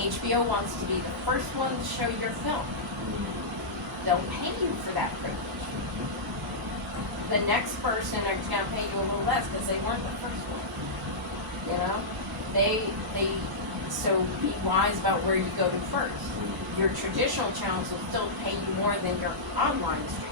HBO wants to be the first one to show your film. They'll pay you for that privilege. The next person is going to pay you a little less because they weren't the first one. You know, so be wise about where you go to first. Your traditional channels will still pay you more than your online streams.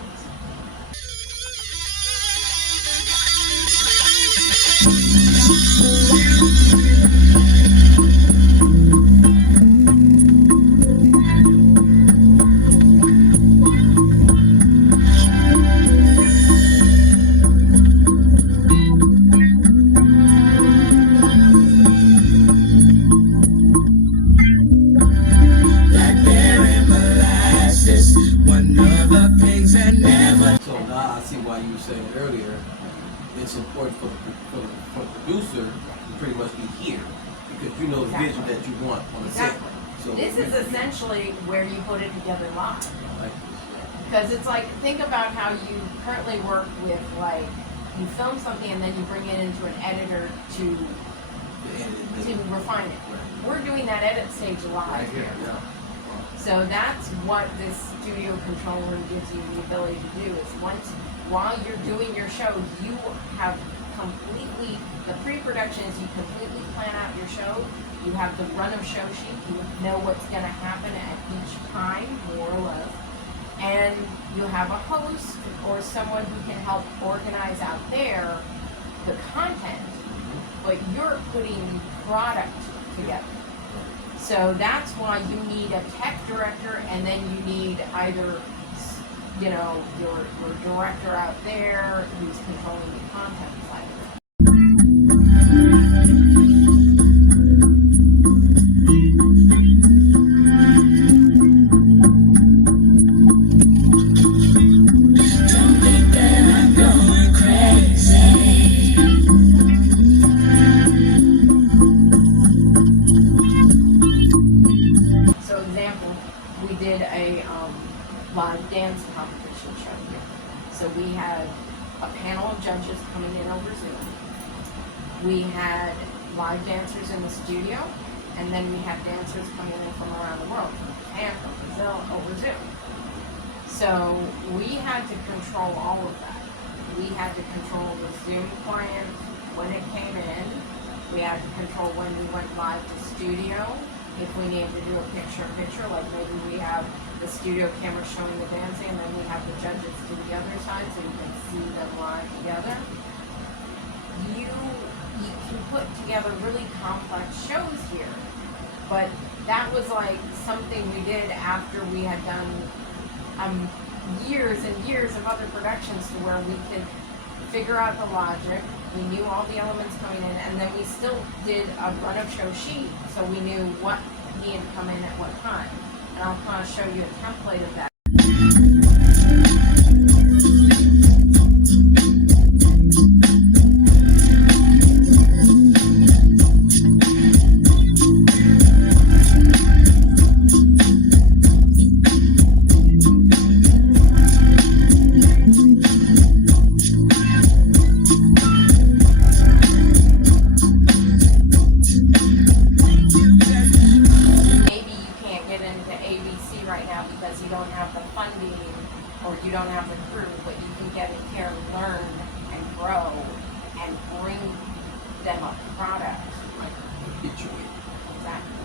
It's important for the producer to pretty much be here because you know the vision that you want on the set. So this is essentially where you put it together live. Because it's like, think about how you currently work with, like, you film something and then you bring it into an editor to refine it. Right. We're doing that edit stage live right here. Yeah. So that's what this studio control room gives you the ability to do, is while you're doing your show, you have completely, the pre-production is you completely plan out your show. You have the run of show sheet. You know what's going to happen at each time, more or less. And you have a host or someone who can help organize out there the content, but you're putting product together. So that's why you need a tech director, and then you need either, you know, your director out there who's controlling the content side of it. So example, we did a live dance competition show here. So we had a panel of judges coming in over Zoom. We had live dancers in the studio, and then we had dancers coming in from around the world, from Japan, from Brazil, over Zoom. So we had to control all of that. We had to control the Zoom client when it came in. We had to control when we went live to studio. If we needed to do a picture-in-picture, like maybe we have the studio camera showing the dancing, and then we have the judges to the other side so you can see them live together. You can put together really complex shows here, but that was like something we did after we had done years and years of other productions, to where we could figure out the logic. We knew all the elements coming in, and then we still did a run of show sheet, so we knew what needed to come in at what time. And I'll kind of show you a template of that. You don't have the funding or you don't have the crew, but you can get in here and learn and grow and bring them a product. Exactly.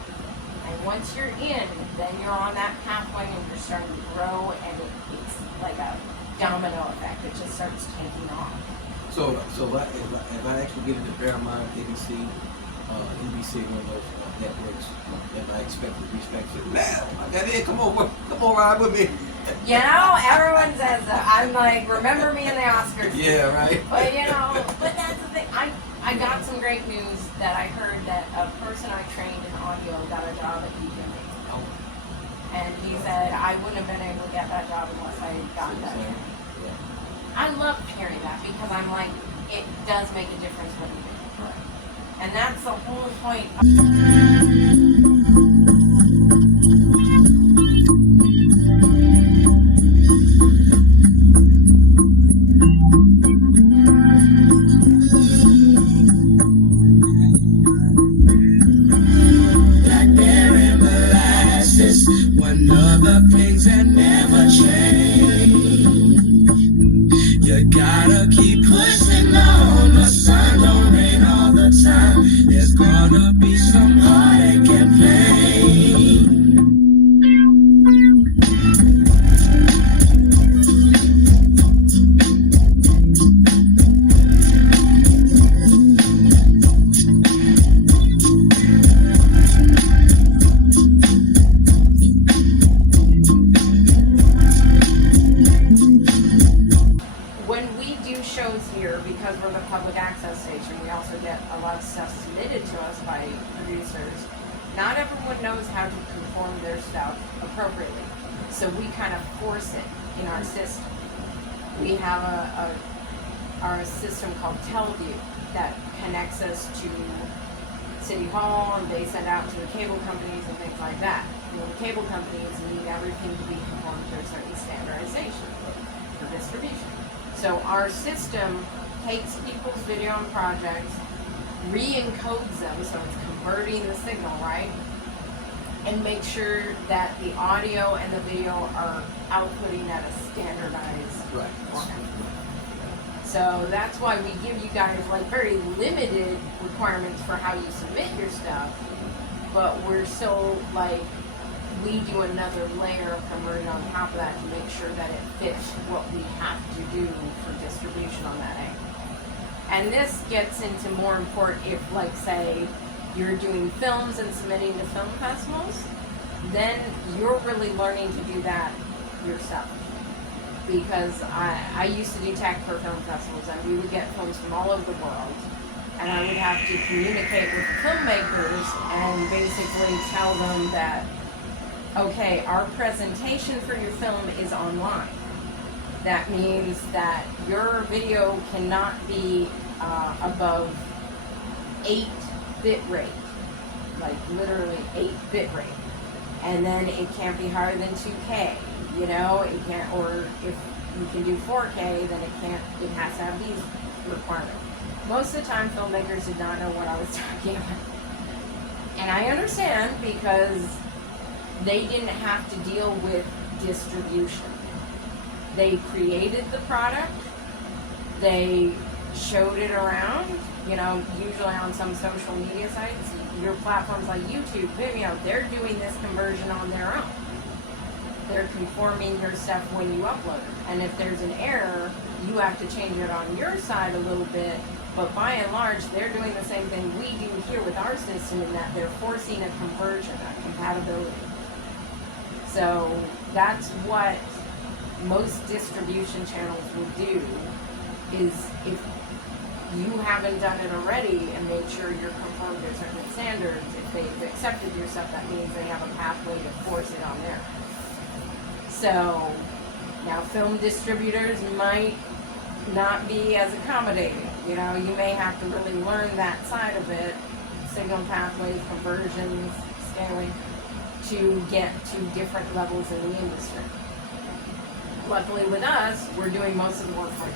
And once you're in, then you're on that pathway and you're starting to grow, and it's like a domino effect. It just starts taking off. So if I actually get into Paramount, ABC, NBC, one of those networks, and I expect to respect it. Now I got in. Come on, ride with me. You know, everyone says that. I'm like, remember me in the Oscars. Yeah, right. But you know, but that's the thing. I got some great news that I heard that a person I trained in audio got a job at UGM. Oh. And he said I wouldn't have been able to get that job unless I got that training. Yeah. I love hearing that, because I'm like, it does make a difference when you do it. Right. And that's the whole point. Blackberry the things that never change. You gotta keep pushing on. The sun don't rain all the time. There's gonna be some heartache and pain. When we do shows here, because we're the public access station, we also get a lot of stuff submitted to us by producers. Not everyone knows how to conform their stuff appropriately, so we kind of force it in our system. We have our system called Teleview that connects us to City Hall, and they send out to the cable companies and things like that. You know, the cable companies need everything to be conformed to a certain standardization for distribution. So our system takes people's video and projects, re-encodes them, so it's converting the signal, right? And make sure that the audio and the video are outputting at a standardized Right. format. So that's why we give you guys like very limited requirements for how you submit your stuff, but we're so like, we do another layer of conversion on top of that to make sure that it fits what we have to do for distribution on that angle. And this gets into more important if, like, say, you're doing films and submitting to film festivals, then you're really learning to do that yourself. Because I used to do tech for film festivals, and we would get films from all over the world, and I would have to communicate with the filmmakers and basically tell them that, okay, our presentation for your film is online. That means that your video cannot be above 8 bit rate, like literally 8 bit rate. And then it can't be higher than 2K, you know, it can't, or if you can do 4K, then it has to have these requirements. Most of the time, filmmakers did not know what I was talking about. And I understand, because they didn't have to deal with distribution. They created the product, they showed it around, you know, usually on some social media sites, your platforms like YouTube, Vimeo, they're doing this conversion on their own. They're conforming your stuff when you upload it. And if there's an error, you have to change it on your side a little bit, but by and large, they're doing the same thing we do here with our system, in that they're forcing a conversion, a compatibility. So that's what most distribution channels will do, is if you haven't done it already and made sure you're conformed to certain standards, if they've accepted your stuff, that means they have a pathway to force it on there. So now film distributors might not be as accommodating. You know, you may have to really learn that side of it, signal pathways, conversions, scaling, to get to different levels in the industry. Luckily with us, we're doing most of the work for you.